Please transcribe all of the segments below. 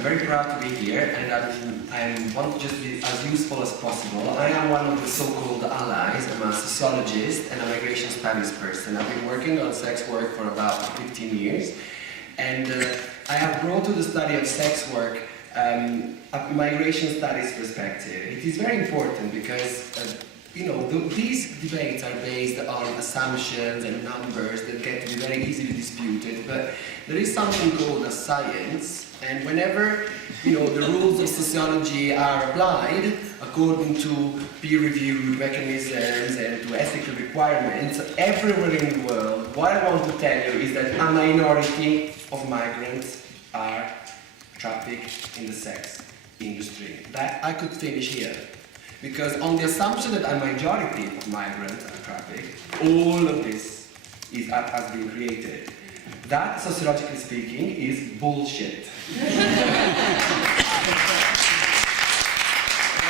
I'm very proud to be here, and I want to just be as useful as possible. I am one of the so-called allies. I'm a sociologist and a migration studies person. I've been working on sex work for about 15 years, and I have brought to the study of sex work a migration studies perspective. It is very important because these debates are based on assumptions and numbers that get to be very easily disputed, but there is something called a science, and whenever the rules of sociology are applied according to peer-reviewed mechanisms and to ethical requirements everywhere in the world, what I want to tell you is that a minority of migrants are trafficked in the sex industry. That I could finish here. Because on the assumption that a majority of migrants are trafficked, all of this has been created. That, sociologically speaking, is bullshit.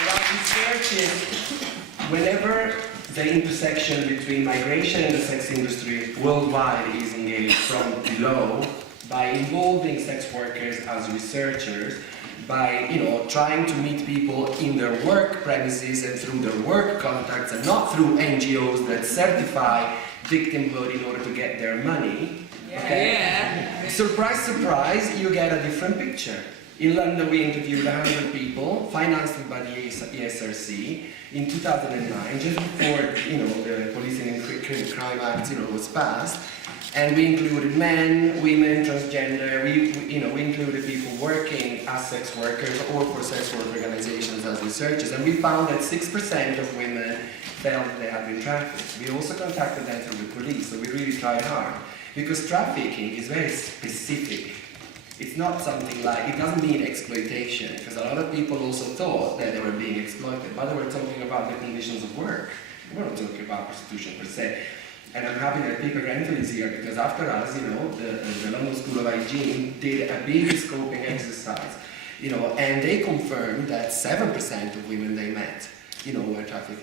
What research is, whenever the intersection between migration and the sex industry worldwide is engaged from below, by involving sex workers as researchers, by trying to meet people in their work premises and through their work contacts and not through NGOs that certify victimhood in order to get their money. Okay? Yeah. Surprise, surprise, you get a different picture. In London we interviewed 100 people, financed by the ESRC in 2009, just before the Policing and Crime Act was passed. And we included men, women, transgender, we included people working as sex workers or for sex work organizations as researchers, and we found that 6% of women felt that they had been trafficked. We also contacted them through the police, so we really tried hard. Because trafficking is very specific. It's not something like, it doesn't mean exploitation, because a lot of people also thought that they were being exploited, but they were talking about the conditions of work. We weren't talking about prostitution per se. And I'm happy that Pippa Grenfell is here, because after us, the London School of Hygiene did a big scoping exercise, and they confirmed that 7% of women they met, were trafficked,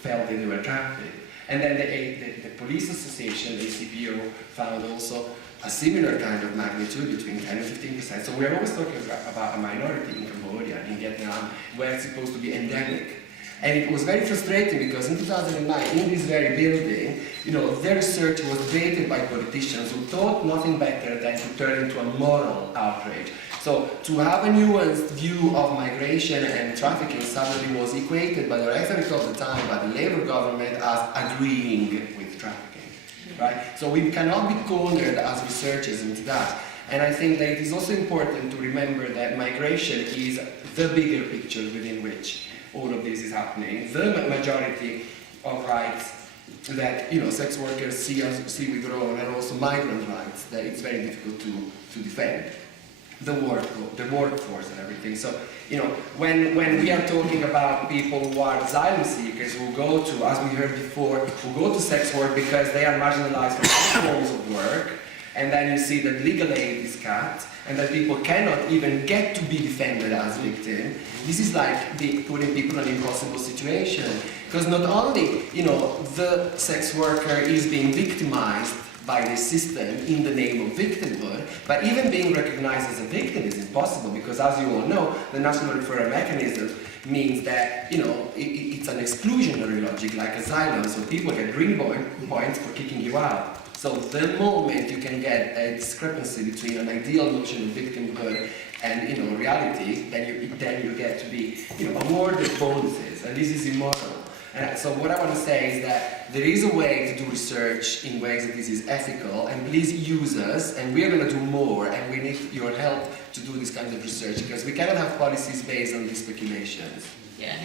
felt that they were trafficked. And then the police association, the ACPO, found also a similar kind of magnitude between 10 and 15%. So we're always talking about a minority in Cambodia, in Vietnam, where it's supposed to be endemic. And it was very frustrating because in 2009, in this very building, their research was debated by politicians who thought nothing better than to turn into a moral outrage. So to have a nuanced view of migration and trafficking suddenly was equated by the rhetoric of the time, by the Labour government, as agreeing with trafficking, right? So we cannot be cornered as researchers into that. And I think that it is also important to remember that migration is the bigger picture within which all of this is happening. The majority of rights that sex workers see with their own, and also migrant rights that it's very difficult to defend. The workforce and everything. So when we are talking about people who are asylum seekers who go to, as we heard before, who go to sex work because they are marginalized from other forms of work, and then you see that legal aid is cut, and that people cannot even get to be defended as victims. This is like putting people in an impossible situation. Because not only, the sex worker is being victimized by the system in the name of victimhood, but even being recognized as a victim is impossible, because as you all know, the national referral mechanism means that, it's an exclusionary logic like asylum, so people get green points for kicking you out. So the moment you can get a discrepancy between an ideal notion of victimhood and reality, then you get to be awarded bonuses, and this is immoral. And so what I want to say is that there is a way to do research in ways that this is ethical, and please use us, and we are going to do more, and we need your help to do this kind of research, because we cannot have policies based on these speculations. Yeah.